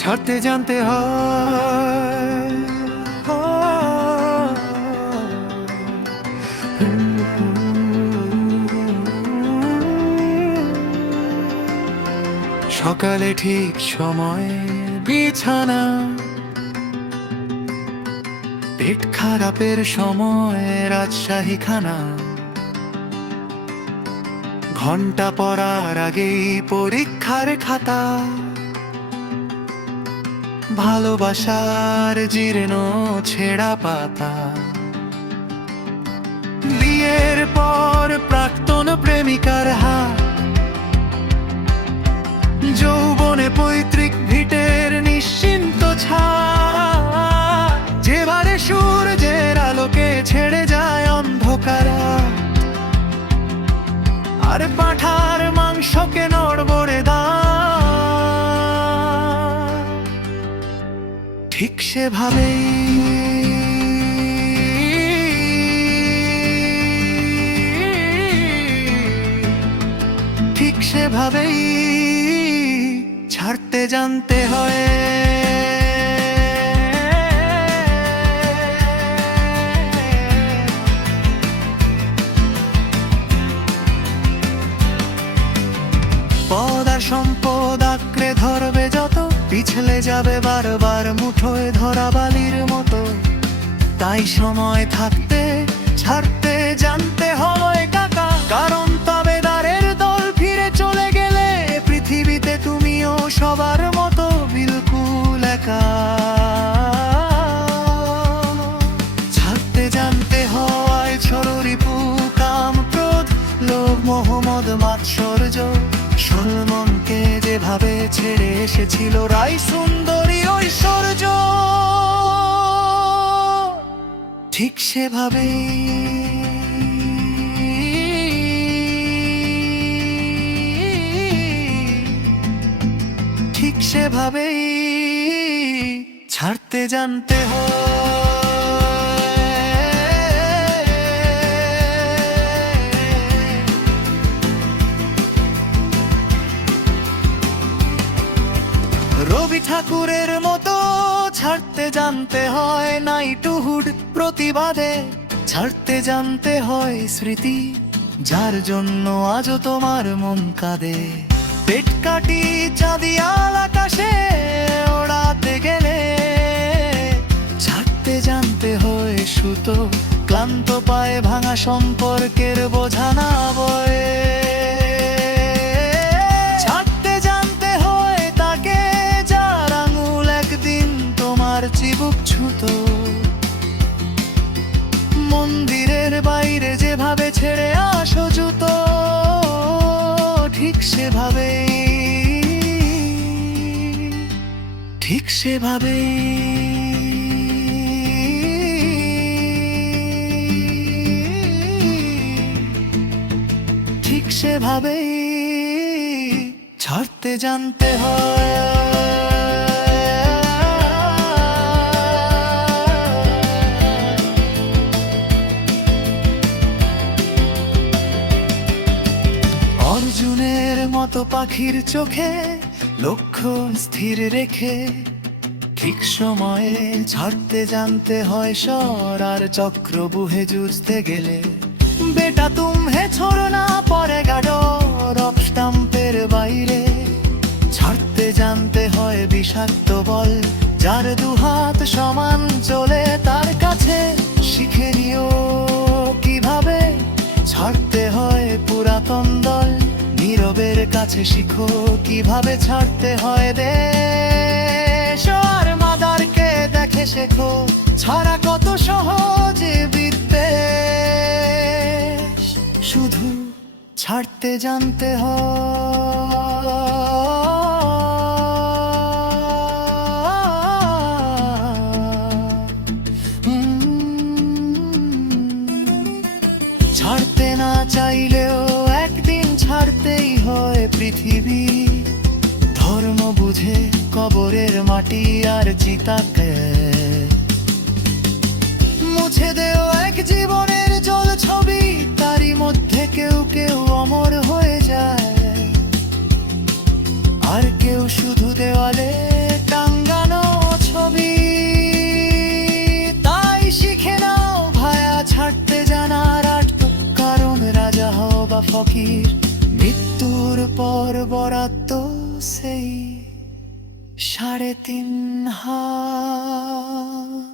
ছাড়তে জানতে হয়। সকালে ঠিক সময়ে বিছানা, পেট খারাপের সময় রাজশাহী খানা ঘণ্টা পড়ার আগেই পরীক্ষার খাতা। ভালোবাসার জীর্ণ ছেঁড়া পাতা। বিয়ের পর প্রাক্তন প্রেমিকার হাত। যৌবনে পৈতৃক ভিটের নিশ্চিন্ত ছা যেবারে সূর্যের আলোকে ছেড়ে যায় অন্ধকার। আর পাঠার ঠিক সেভাবেই ঠিক সেভাবেই ছাড়তে জানতে হয়। পিছলে যাবে বারবার মুঠোয় ধরা বালির মতো। তাই সময় থাকতে, ছাড়তে, জানতে হয় কাকা কারণ তবে দারের দল ফিরে চলে গেলে পৃথিবীতে তুমিও সবার মতো বিলকুল একা। ছাড়তে, জানতে হয় ছোড়রিপু কাম ক্রোধ লোভ, মোহাম্মদ, মাৎসর্য। ছেড়ে এসেছিল রাই সুন্দরী ঐশ্বর্য। ঠিক সেভাবে ঠিক সেভাবেই ছাড়তে জানতে হয়। ঠাকুরের মতো ছাড়তে জানতে হয় নাই টুহুড প্রতিবাদে। ছাড়তে জানতে হয় স্মৃতি, যার জন্য আজও তোমার মন কাঁদে। পেট কাটি চাঁদিয়াল আকাশে ওড়াতে গেলে। ছাড়তে জানতে হয় সুতো, ক্লান্ত পায়ে ভাঙা সম্পর্কের বোঝা যেভাবে ছেড়ে আসো জুতো ঠিক সেভাবে ঠিক সেভাবে ঠিক সেভাবেই ছাড়তে জানতে হয়। মতো পাখির চোখে লক্ষ্য স্থির রেখে ঠিক সময়ে ছাড়তে জানতে হয় স্বর আর চক্র বুহে জুঝতে গেলে। বেটা তুম হে ছোড়না পরে গাডো রক স্টাম্পের বাইরে। ছাড়তে জানতে হয় বিষাক্ত বল, যার দুহাত সমান চলে তার কাছে। শিখে নিও কীভাবে ছাড়তে কাছে শিখো, কীভাবে ছাড়তে হয় দেশ? আর মাদারকে দেখে শেখো, ছাড়া কত সহজে বিদ্বেষ? শুধু ছাড়তে জানতে হয়। মাটি আর চিতাকে। মুছে দেও এক জীবনের জল ছবি, তারই মধ্যে কেউ কেউ অমর হয়ে যায়। আর কেউ শুধু দেওয়ালে টাঙ্গানো ছবি। তাই শিখে নাও ভায়া ছাড়তে জানার আটক কারণ রাজা হও বা ফকির, মৃত্যুর পর বরাদ্দ সেই সাড়ে তিন হাত।